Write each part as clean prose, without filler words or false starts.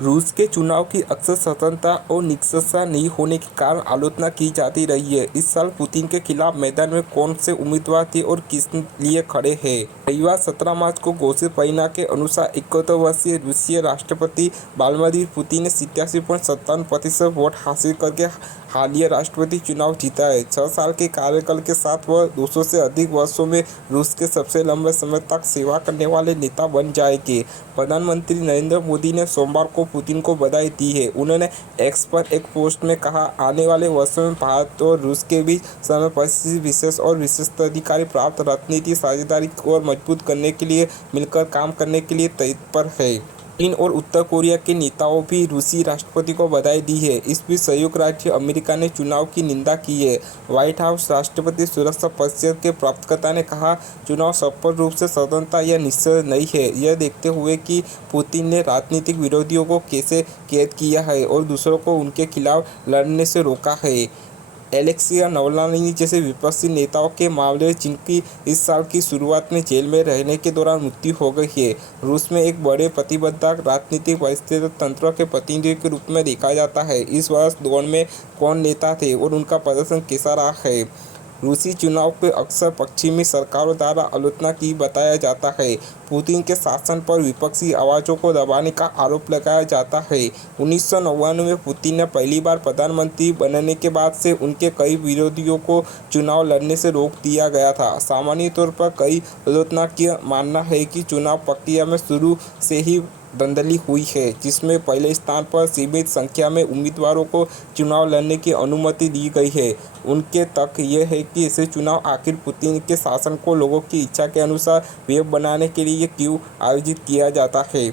रूस के चुनाव की अक्सर स्वतंत्रता और निष्पक्षता नहीं होने के कारण आलोचना की जाती रही है। इस साल पुतिन के खिलाफ मैदान में कौन से उम्मीदवार थे और किस लिए खड़े हैं? रविवार 17 मार्च को घोषित परिणाम के अनुसार 71 वर्षीय रूसी राष्ट्रपति व्लादिमीर पुतिन ने 87.57% वोट हासिल करके हालिया राष्ट्रपति चुनाव जीता है। 6 साल के कार्यकाल के साथ वह 200 से अधिक वर्षों में रूस के सबसे लंबे समय तक सेवा करने वाले नेता बन जाएंगे। प्रधानमंत्री नरेंद्र मोदी ने सोमवार को पुतिन को बधाई दी है। उन्होंने एक्स पर एक पोस्ट में कहा, आने वाले वर्षों में भारत और रूस के बीच समय परिस्थिति विशेष और विशेषाधिकार प्राप्त रणनीतिक साझेदारी को और मजबूत करने के लिए मिलकर काम करने के लिए तत्पर है। चीन और उत्तर कोरिया के नेताओं भी रूसी राष्ट्रपति को बधाई दी है। इस बीच संयुक्त राज्य अमेरिका ने चुनाव की निंदा की है। व्हाइट हाउस राष्ट्रपति सुरक्षा परिषद के प्रवक्ता ने कहा, चुनाव स्पष्ट रूप से स्वतंत्र या निष्पक्ष नहीं है। यह देखते हुए कि पुतिन ने राजनीतिक विरोधियों को कैसे कैद किया है और दूसरों को उनके खिलाफ लड़ने से रोका है। एलेक्सी नावल्नी जैसे विपक्षी नेताओं के मामले में जिनकी इस साल की शुरुआत में जेल में रहने के दौरान मृत्यु हो गई है, रूस में एक बड़े प्रतिबंधक राजनीतिक परिस्थिति तंत्र के प्रतिनिधि के रूप में देखा जाता है। इस वर्ष दौर में कौन नेता थे और उनका प्रदर्शन कैसा रहा है? रूसी चुनाव को अक्सर पश्चिमी सरकारों द्वारा आलोचना की बताया जाता है। पुतिन के शासन पर विपक्षी आवाज़ों को दबाने का आरोप लगाया जाता है। 1999 में पुतिन ने पहली बार प्रधानमंत्री बनने के बाद से उनके कई विरोधियों को चुनाव लड़ने से रोक दिया गया था। सामान्य तौर पर कई आलोचना का मानना है कि चुनाव प्रक्रिया में शुरू से ही धांधली हुई है, जिसमें पहले स्थान पर सीमित संख्या में उम्मीदवारों को चुनाव लड़ने की अनुमति दी गई है। उनके तर्क यह है कि ऐसे चुनाव आखिर पुतिन के शासन को लोगों की इच्छा के अनुसार वेब बनाने के लिए क्यों आयोजित किया जाता है।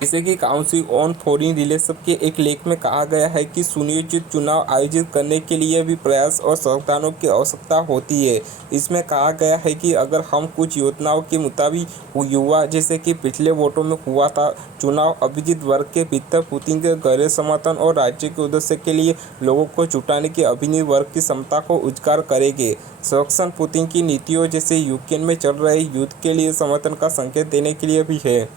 जैसे कि काउंसिल ऑन फॉरेन रिलेशंस के एक लेख में कहा गया है कि सुनियोजित चुनाव आयोजित करने के लिए भी प्रयास और संसाधनों की आवश्यकता होती है। इसमें कहा गया है कि अगर हम कुछ योजनाओं के मुताबिक युवा जैसे कि पिछले वोटों में हुआ था, चुनाव अभिजित वर्ग के भीतर पुतिन के गहरे समर्थन और राज्य के उद्देश्य के लिए लोगों को जुटाने की अभिनव वर्ग की क्षमता को उजागर करेंगे। संरक्षण पुतिन की नीतियों जैसे यूक्रेन में चल रहे युद्ध के लिए समर्थन का संकेत देने के लिए भी है।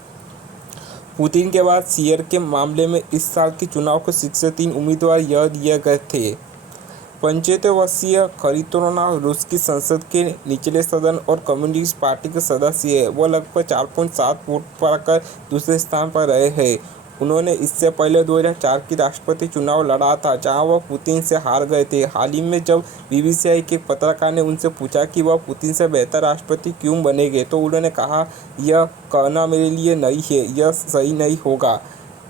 पुतिन के बाद शेयर के मामले में इस साल के चुनाव को 3 उम्मीदवार यह दिए गए थे। 75 वर्षीय खरीतोना रूस की संसद के निचले सदन और कम्युनिस्ट पार्टी के सदस्य है। वह लगभग 4.7 वोट पाकर दूसरे स्थान पर रहे हैं। उन्होंने इससे पहले 2004 की राष्ट्रपति चुनाव लड़ा था, जहां वह पुतिन से हार गए थे। हाल ही में जब बीबीसी के एक पत्रकार ने उनसे पूछा कि वह पुतिन से बेहतर राष्ट्रपति क्यों बनेंगे, तो उन्होंने कहा, यह कहना मेरे लिए नहीं है, यह सही नहीं होगा।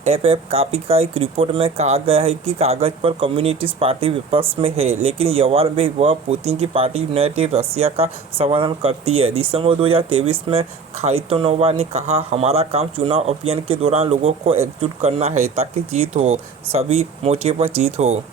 एफएफ कॉपी का एक रिपोर्ट में कहा गया है कि कागज पर कम्युनिस्ट पार्टी विपक्ष में है, लेकिन व्यवहार में वह पुतिन की पार्टी यूनाइटेड रशिया का समर्थन करती है। दिसंबर 2023 में खारितोनोवा ने कहा, हमारा काम चुनाव अभियान के दौरान लोगों को एकजुट करना है ताकि जीत हो, सभी मोर्चे पर जीत हो।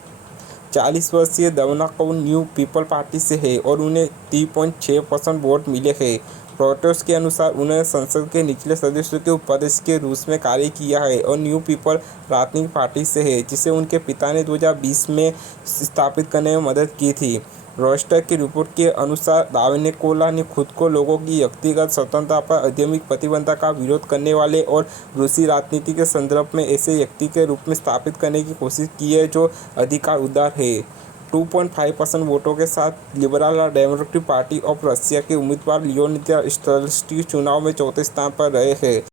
40 वर्षीय दवनाकोव न्यू पीपल पार्टी से है और उन्हें 3.6% वोट मिले हैं। रॉयटर्स के अनुसार उन्होंने संसद के निचले सदस्यों के उपाध्यक्ष के रूप में कार्य किया है और न्यू पीपल राजनीतिक पार्टी से है, जिसे उनके पिता ने 2020 में स्थापित करने में मदद की थी। रॉयटर्स की रिपोर्ट के अनुसार दावेनेकोला ने खुद को लोगों की व्यक्तिगत स्वतंत्रता पर औद्योगिक प्रतिबंध का विरोध करने वाले और रूसी राजनीति के संदर्भ में ऐसे व्यक्ति के रूप में स्थापित करने की कोशिश की है जो अधिकार उदार है। 2.5% वोटों के साथ liberal democratic party of Russia के उम्मीदवार लियोनिद स्लुत्स्की चुनाव में चौथे स्थान पर रहे हैं।